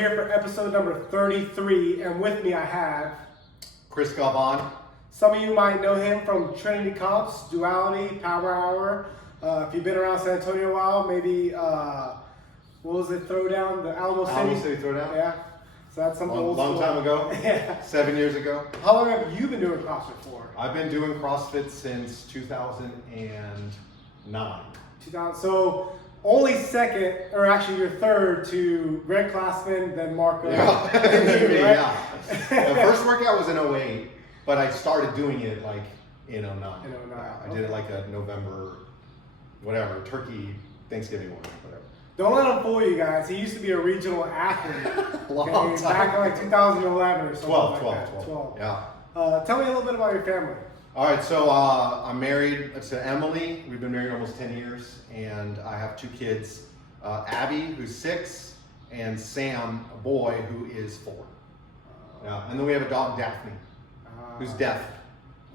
here for episode number 33, and with me I have Chris Galvan. Some of you might know him from Trinity Comps, Duality, Power Hour. If you've been around San Antonio a while, maybe, what was it, Throwdown? The Alamo City Throwdown? Yeah. So that's something old long time ago. Yeah. 7 years ago. How long have you been doing CrossFit for? I've been doing CrossFit since 2009. So only second, or actually you're third to Greg Classman, then Marco. Yeah. And you, right? Yeah. The first workout was in 08, but I started doing it like in 09. In 09. I did it like a November, whatever, Turkey, Thanksgiving one, whatever. Don't let him fool you guys. He used to be a regional athlete. Long time. Back in like 2011 or something 12. like that. 12. Yeah. Tell me a little bit about your family. All right, so I'm married to Emily. We've been married almost 10 years, and I have two kids, Abby, who's 6, and Sam, a boy, who is 4. Yeah, and then we have a dog, Daphne, who's deaf.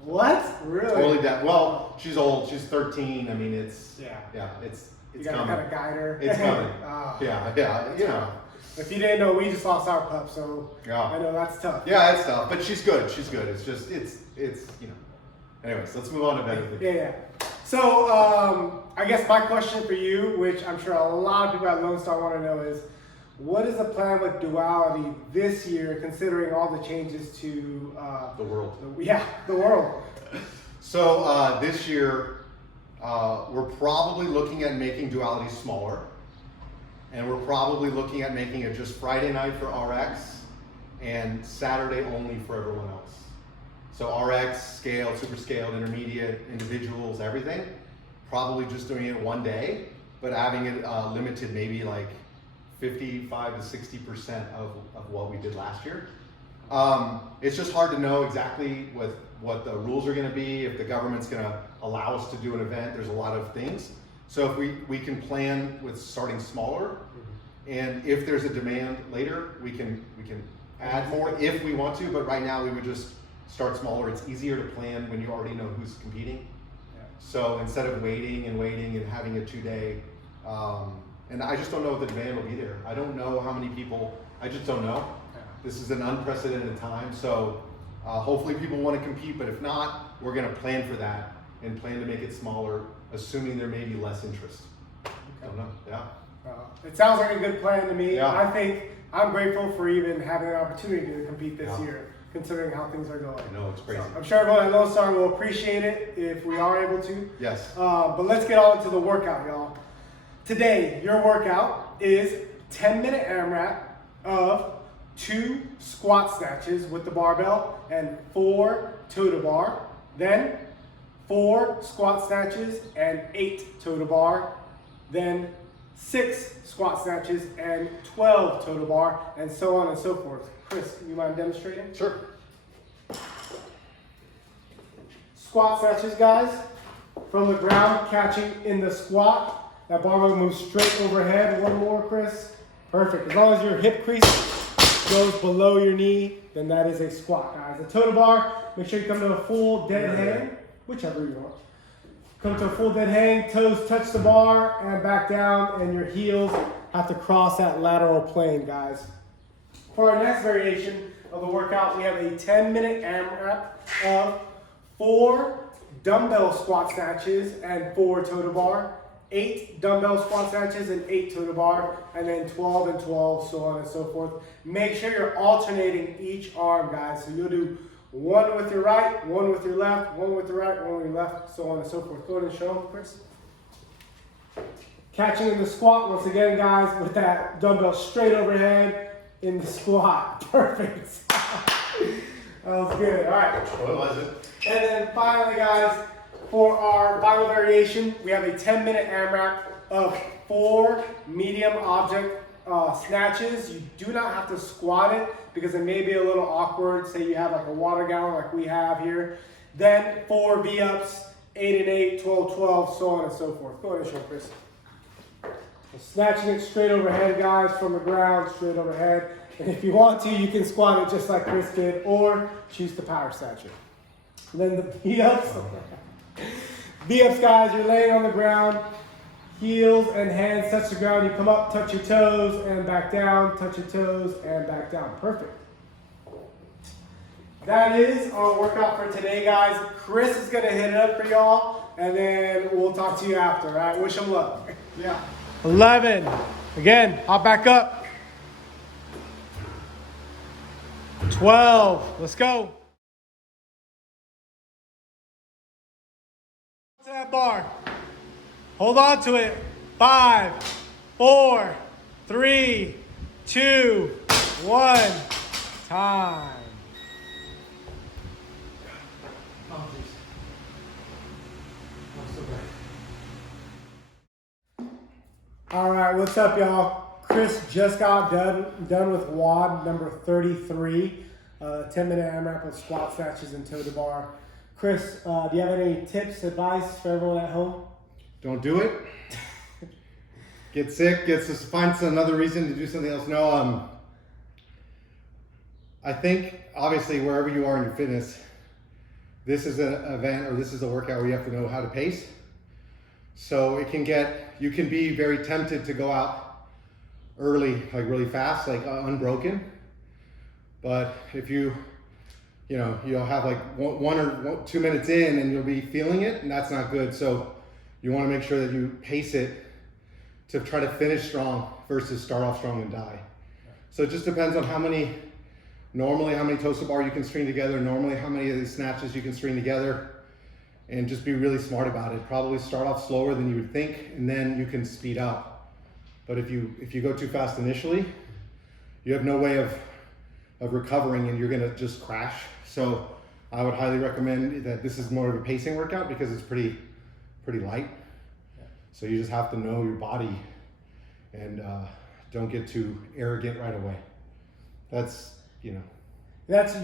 What? Really? Totally deaf. Well, she's old. She's 13. I mean, it's you gotta coming. kind of guide her. It's coming. Oh. Yeah, you know. If you didn't know, we just lost our pup, so Yeah. I know that's tough. Yeah, it's tough, but she's good. She's good. It's just, it's you know. Anyways, let's move on to better things. Yeah. So, I guess my question for you, which I'm sure a lot of people at Lone Star want to know, is what is the plan with Duality this year, considering all the changes to The world. the world. So this year, we're probably looking at making Duality smaller, and we're probably looking at making it just Friday night for RX and Saturday only for everyone else. So RX, scaled, super scaled, intermediate, individuals, everything. Probably just doing it one day, but having it limited maybe like 55 to 60% of what we did last year. It's just hard to know exactly what the rules are gonna be, if the government's gonna allow us to do an event. There's a lot of things. So if we can plan with starting smaller, and if there's a demand later, we can add more if we want to, but right now we would just start smaller. It's easier to plan when you already know who's competing. Yeah. So instead of waiting and having a 2-day, and I just don't know if the demand will be there. I don't know how many people, I just don't know. Yeah. This is an unprecedented time, so hopefully people want to compete, but if not, we're gonna plan for that and plan to make it smaller, assuming there may be less interest. Okay. Don't know, yeah. It sounds like a good plan to me. Yeah. I think I'm grateful for even having an opportunity to compete this Yeah. year, considering how things are going. I know, it's crazy. So I'm sure everyone at Lone Star will appreciate it if we are able to. Yes. But let's get on to the workout, y'all. Today, your workout is 10-minute AMRAP of 2 squat snatches with the barbell and 4 toe to bar. Then 4 squat snatches and 8 toe to bar. Then 6 squat snatches and 12 toe to bar, and so on and so forth. Chris, you mind demonstrating? Sure. Squat snatches, guys. From the ground, catching in the squat. That barbell moves straight overhead. One more, Chris. Perfect. As long as your hip crease goes below your knee, then that is a squat, guys. The toe to bar, make sure you come to a full dead hang, whichever you want. Come to a full dead hang, toes touch the bar and back down, and your heels have to cross that lateral plane, guys. For our next variation of the workout, we have a 10-minute AMRAP of 4 dumbbell squat snatches and 4 toe to bar, 8 dumbbell squat snatches and 8 toe to bar, and then 12 and 12, so on and so forth. Make sure you're alternating each arm, guys. So you'll do 1 with your right, 1 with your left, 1 with your right, 1 with your left, so on and so forth. Go ahead and show them, Chris. Catching in the squat, once again, guys, with that dumbbell straight overhead in the squat. Perfect. That was good. All right. What was it? And then finally, guys, for our final variation, we have a 10-minute AMRAP of 4 medium object snatches. You do not have to squat it because it may be a little awkward. Say you have like a water gallon like we have here. Then 4 V-ups, 8 and 8, 12, 12, so on and so forth. Go ahead and show Chris. So snatching it straight overhead, guys, from the ground, straight overhead. And if you want to, you can squat it just like Chris did, or choose the power snatch it. And then the V-ups. V-ups, guys, you're laying on the ground. Heels and hands touch the ground. You come up, touch your toes, and back down. Touch your toes, and back down. Perfect. That is our workout for today, guys. Chris is going to hit it up for y'all, and then we'll talk to you after, all right? Wish him luck. Yeah. 11. Again, hop back up. 12. Let's go. To that bar. Hold on to it. 5, 4, 3, 2, 1. Time. Oh, jeez. I'm so bad. All right, what's up, y'all? Chris just got done with WOD number 33, 10-minute AMRAP with squat snatches and toe to bar. Chris, do you have any tips, advice for everyone at home? Don't do it. Get sick, find another reason to do something else. No, I think obviously wherever you are in your fitness, this is an event or this is a workout where you have to know how to pace. So you can be very tempted to go out early, like really fast, like unbroken. But if you'll have like 1 or 2 minutes in and you'll be feeling it, and that's not good. So you want to make sure that you pace it to try to finish strong versus start off strong and die. So it just depends on how many toes to bar you can string together, normally how many of these snatches you can string together, and just be really smart about it. Probably start off slower than you would think, and then you can speed up. But if you go too fast initially, you have no way of recovering and you're gonna just crash. So I would highly recommend that this is more of a pacing workout because it's pretty light. So you just have to know your body and don't get too arrogant right away. That's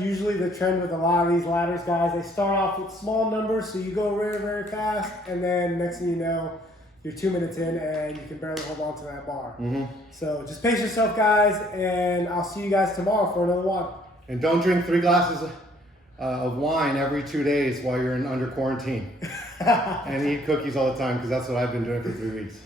usually the trend with a lot of these ladders, guys. They start off with small numbers, so you go very, very fast, and then next thing you know, you're 2 minutes in and you can barely hold on to that bar. Mm-hmm. So just pace yourself, guys, and I'll see you guys tomorrow for another one. And don't drink 3 glasses of wine every 2 days while you're under quarantine. And eat cookies all the time, because that's what I've been doing for 3 weeks.